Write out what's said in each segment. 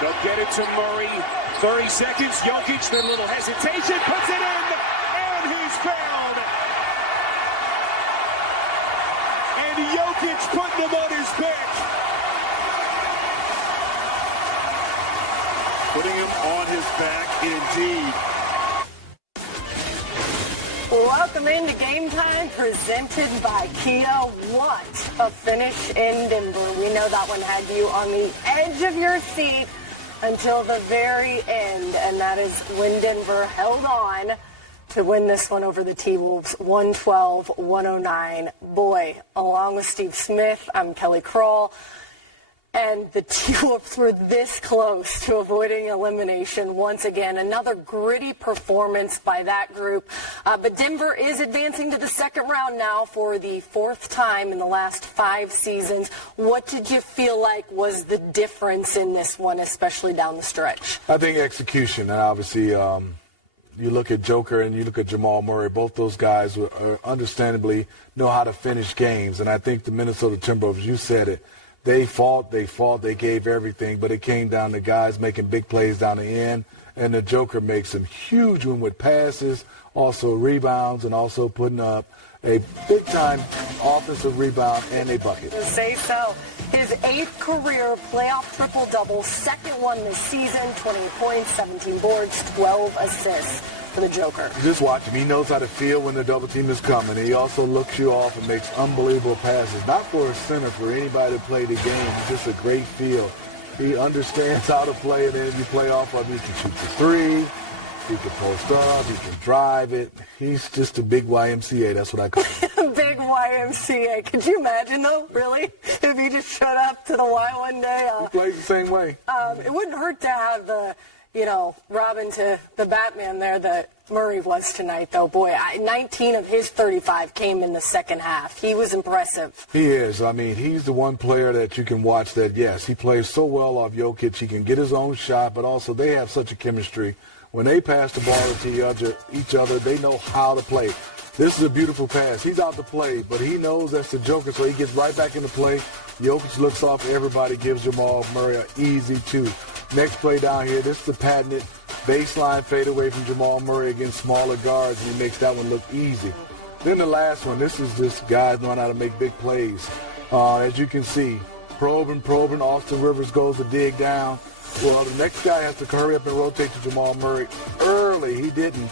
They'll get it to Murray. 30 seconds. Jokic, then a little hesitation. Puts it in. And he's fouled. And Jokic putting him on his back. Putting him on his back, indeed. Welcome into Game Time, presented by Kia. What a finish in Denver. We know that one had you on the edge of your seat until the very end, and that is when Denver held on to win this one over the T-Wolves, 112-109. Boy, along with Steve Smith, I'm Kelly Kroll. And the T-Wolves were this close to avoiding elimination once again. Another gritty performance by that group. But Denver is advancing to the second round now for the fourth time in the last 5 seasons. What did you feel like was the difference in this one, especially down the stretch? I think execution. And obviously, you look at Joker and you look at Jamal Murray. Both those guys understandably know how to finish games. And I think the Minnesota Timberwolves, you said it, they fought, they gave everything, but it came down to guys making big plays down the end, and the Joker makes some huge one with passes, also rebounds, and also putting up a big-time offensive rebound and a bucket. Say so. His 8th career playoff triple-double, second one this season, 28 points, 17 boards, 12 assists for the Joker. Just watch him. He knows how to feel when the double team is coming. He also looks you off and makes unbelievable passes. Not for a center, for anybody to play the game. It's just a great feel. He understands how to play, and then if you play off of him, he can shoot the three. He can post up. He can drive it. He's just a big YMCA. That's what I call him. Big YMCA. Could you imagine, though, really, if he just showed up to the Y one day? He plays the same way. It wouldn't hurt to have the, Robin to the Batman there that Murray was tonight, though. Boy, 19 of his 35 came in the second half. He was impressive. He is. I mean, he's the one player that you can watch that, yes, he plays so well off Jokic. He can get his own shot, but also they have such a chemistry. When they pass the ball to each other, they know how to play. This is a beautiful pass. He's out to play, but he knows that's the Joker, so he gets right back into play. Jokic looks off. Everybody gives Jamal Murray an easy 2. Next play down here, this is the patented baseline fadeaway from Jamal Murray against smaller guards, and he makes that one look easy. Then the last one, this is just guys knowing how to make big plays. As you can see, probing, Austin Rivers goes to dig down. Well, the next guy has to hurry up and rotate to Jamal Murray early. He didn't.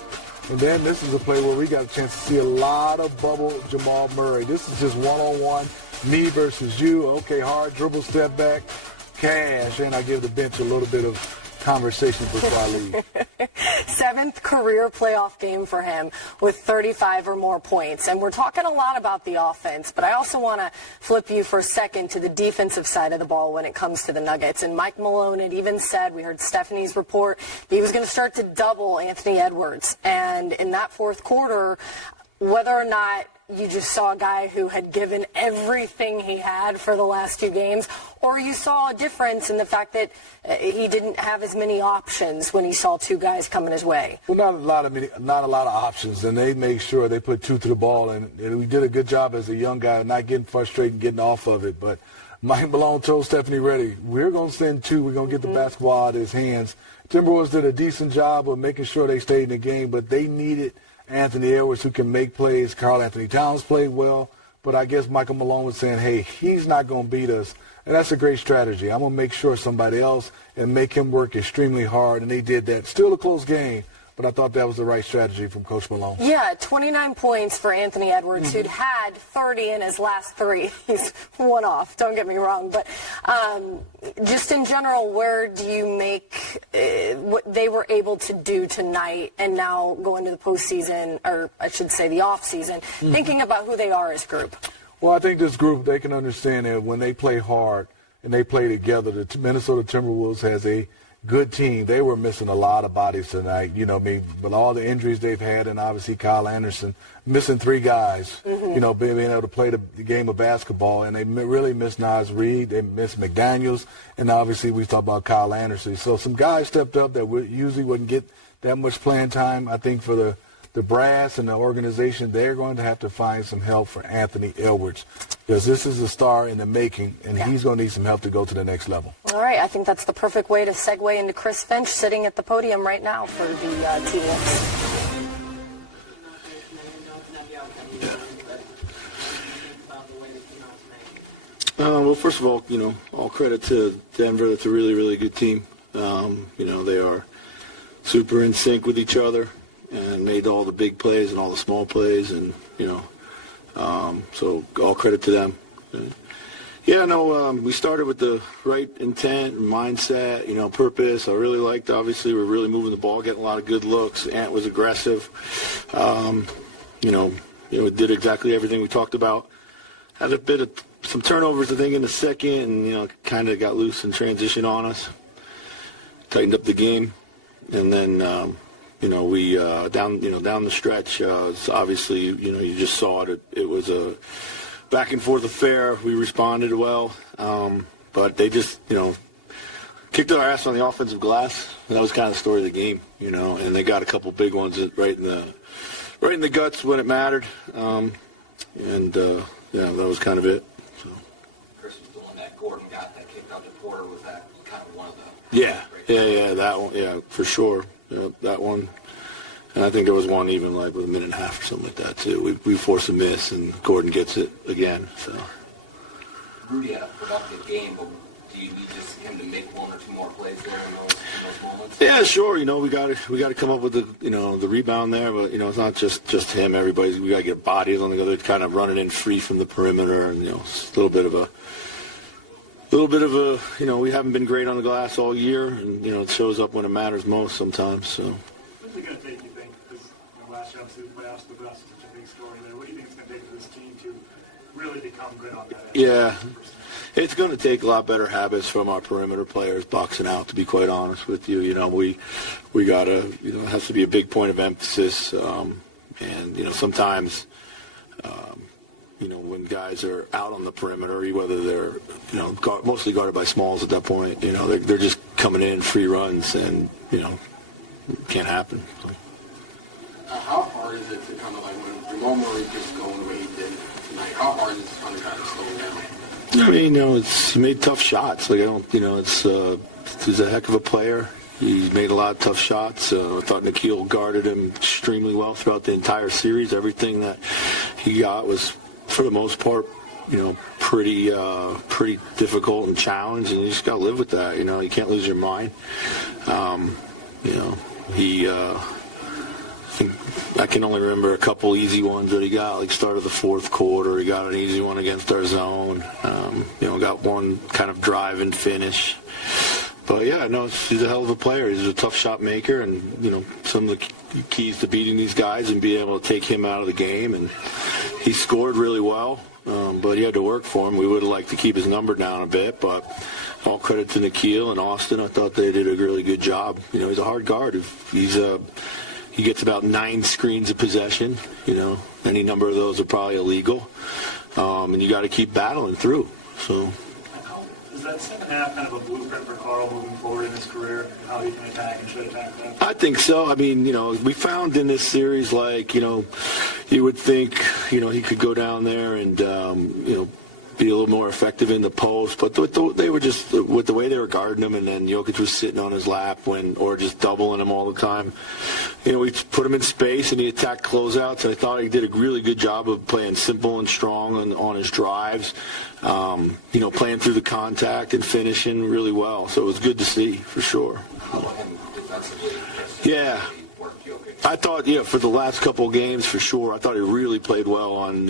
And then this is a play where we got a chance to see a lot of bubble Jamal Murray. This is just one-on-one, me versus you. Okay, hard dribble, step back, cash. And I give the bench a little bit of conversation before I leave. 7th career playoff game for him with 35 or more points. And we're talking a lot about the offense, but I also want to flip you for a second to the defensive side of the ball when it comes to the Nuggets. And Mike Malone had even said, we heard Stephanie's report, he was going to start to double Anthony Edwards. And in that fourth quarter, whether or not you just saw a guy who had given everything he had for the last 2 games, or you saw a difference in the fact that he didn't have as many options when he saw 2 guys coming his way. Well, not a lot of options, and they made sure they put 2 to the ball, and we did a good job as a young guy, not getting frustrated and getting off of it. But Mike Malone told Stephanie Reddy, we're going to send 2. We're going to get the basketball out of his hands. Timberwolves did a decent job of making sure they stayed in the game, but they needed Anthony Edwards, who can make plays. Karl Anthony Towns played well, but I guess Michael Malone was saying, hey, he's not going to beat us, and that's a great strategy. I'm going to make sure somebody else and make him work extremely hard, and they did that. Still a close game, but I thought that was the right strategy from Coach Malone. Yeah, 29 points for Anthony Edwards, who'd had 30 in his last 3. He's one off, don't get me wrong. But just in general, where do you make what they were able to do tonight and now go into the postseason, or I should say the offseason, thinking about who they are as a group? Well, I think this group, they can understand that when they play hard and they play together, the Minnesota Timberwolves has a good team. They were missing a lot of bodies tonight, with all the injuries they've had, and obviously Kyle Anderson missing 3 guys, being able to play the game of basketball. And they really missed Naz Reid. They missed McDaniels. And obviously we talk about Kyle Anderson. So some guys stepped up that usually wouldn't get that much playing time. I think for the the brass and the organization, they're going to have to find some help for Anthony Edwards, because this is a star in the making, and he's going to need some help to go to the next level. All right, I think that's the perfect way to segue into Chris Finch sitting at the podium right now for the T-Wolves. Well, first of all, all credit to Denver. That's a really, really good team. They are super in sync with each other and made all the big plays and all the small plays, and so all credit to them. We started with the right intent and mindset, purpose. I really liked, obviously, we're really moving the ball, getting a lot of good looks. Ant was aggressive. Did exactly everything we talked about. Had a bit of some turnovers, I think, in the second, and, kind of got loose in transition on us. Tightened up the game. And then, we down the stretch, obviously, you just saw it. It was a back and forth affair. We responded well, but they just, kicked our ass on the offensive glass. That was kind of the story of the game, and they got a couple big ones right in the guts when it mattered, that was kind of it. So. Chris was the one that Gordon got that kicked out to Porter. Was that kind of one of the? Yeah, that one, yeah, for sure. Yeah, that one. And I think there was one even like with a minute and a half or something like that too. We forced a miss and Gordon gets it again. So. Rudy had a productive game, but do you need just him to make one or two more plays there in those moments? Yeah, sure. We got to come up with the rebound there, but it's not just him. We got to get bodies on the other, kind of running in free from the perimeter, and it's a little bit of a we haven't been great on the glass all year, and it shows up when it matters most sometimes. So. What's it going to take, you think? Because last year, obviously, the playoffs, the best is such a big story there. What do you think it's going to take for this team to really become good on that end? Yeah. It's going to take a lot better habits from our perimeter players boxing out, to be quite honest with you. We got to, it has to be a big point of emphasis. And, sometimes, when guys are out on the perimeter, whether they're, mostly guarded by smalls at that point, they're just coming in free runs and, can't happen. So. How hard is it to kind of like when normally just going the way he did tonight, how hard is it to kind of slow down? I mean, he made tough shots. Like, he's a heck of a player. He's made a lot of tough shots. I thought Nikhil guarded him extremely well throughout the entire series. Everything that he got was, for the most part, pretty difficult and challenging. And you just got to live with that. You can't lose your mind. I can only remember a couple easy ones that he got, like start of the fourth quarter. He got an easy one against our zone. Got one kind of drive and finish. But, yeah, no, he's a hell of a player. He's a tough shot maker, and, some of the keys to beating these guys and being able to take him out of the game. And he scored really well, but he had to work for him. We would have liked to keep his number down a bit, but all credit to Nikhil and Austin. I thought they did a really good job. He's a hard guard. He gets about 9 screens of possession. Any number of those are probably illegal. And you got to keep battling through. So. Is that second half kind of a blueprint for Carl moving forward in his career, how he can attack and should attack that? I think so. I mean, we found in this series, like, you would think, he could go down there and, be a little more effective in the post, but they were just, with the way they were guarding him, and then Jokic was sitting on his lap or just doubling him all the time. We put him in space and he attacked closeouts, and I thought he did a really good job of playing simple and strong on his drives, playing through the contact and finishing really well. So it was good to see, for sure. How about him defensively? Yeah. I thought, for the last couple of games, for sure, I thought he really played well on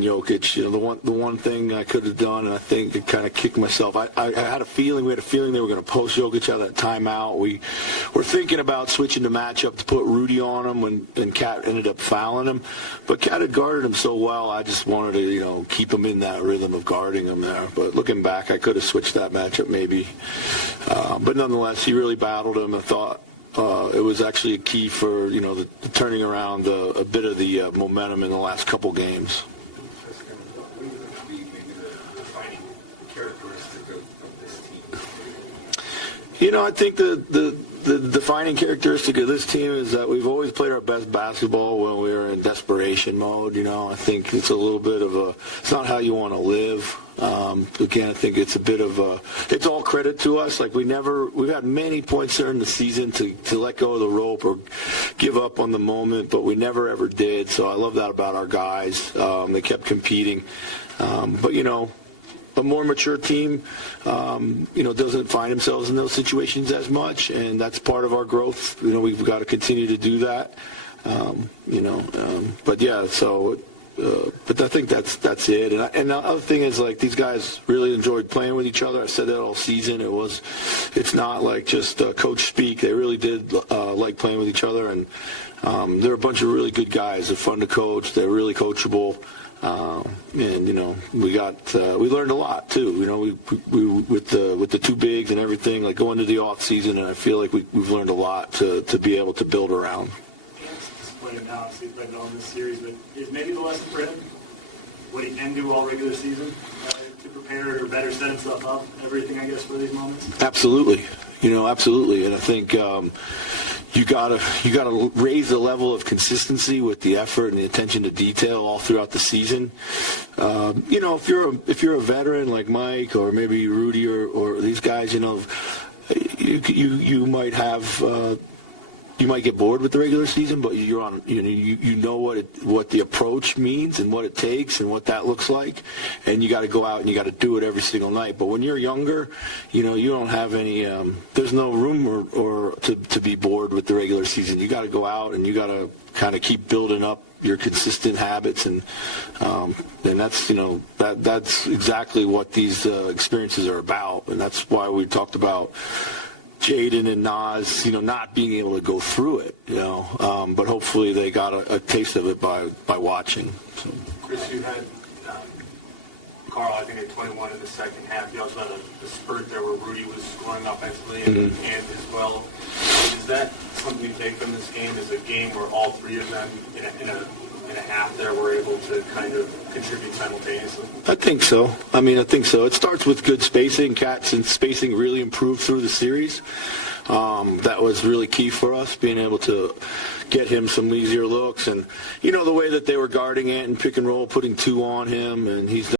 Jokic. The one thing I could have done, and I think it kind of kicked myself. We had a feeling they were going to post Jokic out of that timeout. We were thinking about switching the matchup to put Rudy on him, and Cat ended up fouling him. But Cat had guarded him so well, I just wanted to, keep him in that rhythm of guarding him there. But looking back, I could have switched that matchup maybe. But nonetheless, he really battled him. I thought it was actually a key for, the turning around a bit of the momentum in the last couple games. I think the the defining characteristic of this team is that we've always played our best basketball when we were in desperation mode. You know, I think it's a little bit of it's not how you want to live. Again, I think it's a bit of it's all credit to us. Like we've had many points during the season to let go of the rope or give up on the moment, but we never ever did. So I love that about our guys. They kept competing. But, you know, a more mature team, doesn't find themselves in those situations as much, and that's part of our growth. You know, we've got to continue to do that. But yeah, so, but I think that's it. And the other thing is, like, these guys really enjoyed playing with each other. I said that all season. It's not like just coach speak. They really did like playing with each other, and they're a bunch of really good guys. They're fun to coach. They're really coachable. And we learned a lot too. You know, we with the two bigs and everything, like going to the off season, and I feel like we've learned a lot to be able to build around. Playing now, obviously played well in this series, but is maybe the lesson for him what he can do all regular season to prepare or better set himself up, everything, I guess, for these moments? Absolutely. Absolutely. And I think you gotta raise the level of consistency with the effort and the attention to detail all throughout the season. If you're a veteran like Mike or maybe Rudy or these guys, you might have. You might get bored with the regular season, but you're on. You know what the approach means and what it takes and what that looks like, and you got to go out and you got to do it every single night. But when you're younger, you don't have any. There's no room or to be bored with the regular season. You got to go out and you got to kind of keep building up your consistent habits, and that's that's exactly what these experiences are about, and that's why we talked about Jaden and Nas, not being able to go through it, but hopefully they got a taste of it by watching. So. Chris, you had Carl, I think, at 21 in the second half. You also had a spurt there where Rudy was scoring offensively and as well. Is that something you take from this game? Is a game where all three of them in a half there were able to kind of contribute simultaneously? I think so. I think so. It starts with good spacing. Cats and spacing really improved through the series. That was really key for us, being able to get him some easier looks. And, the way that they were guarding it and pick and roll, putting two on him, and he's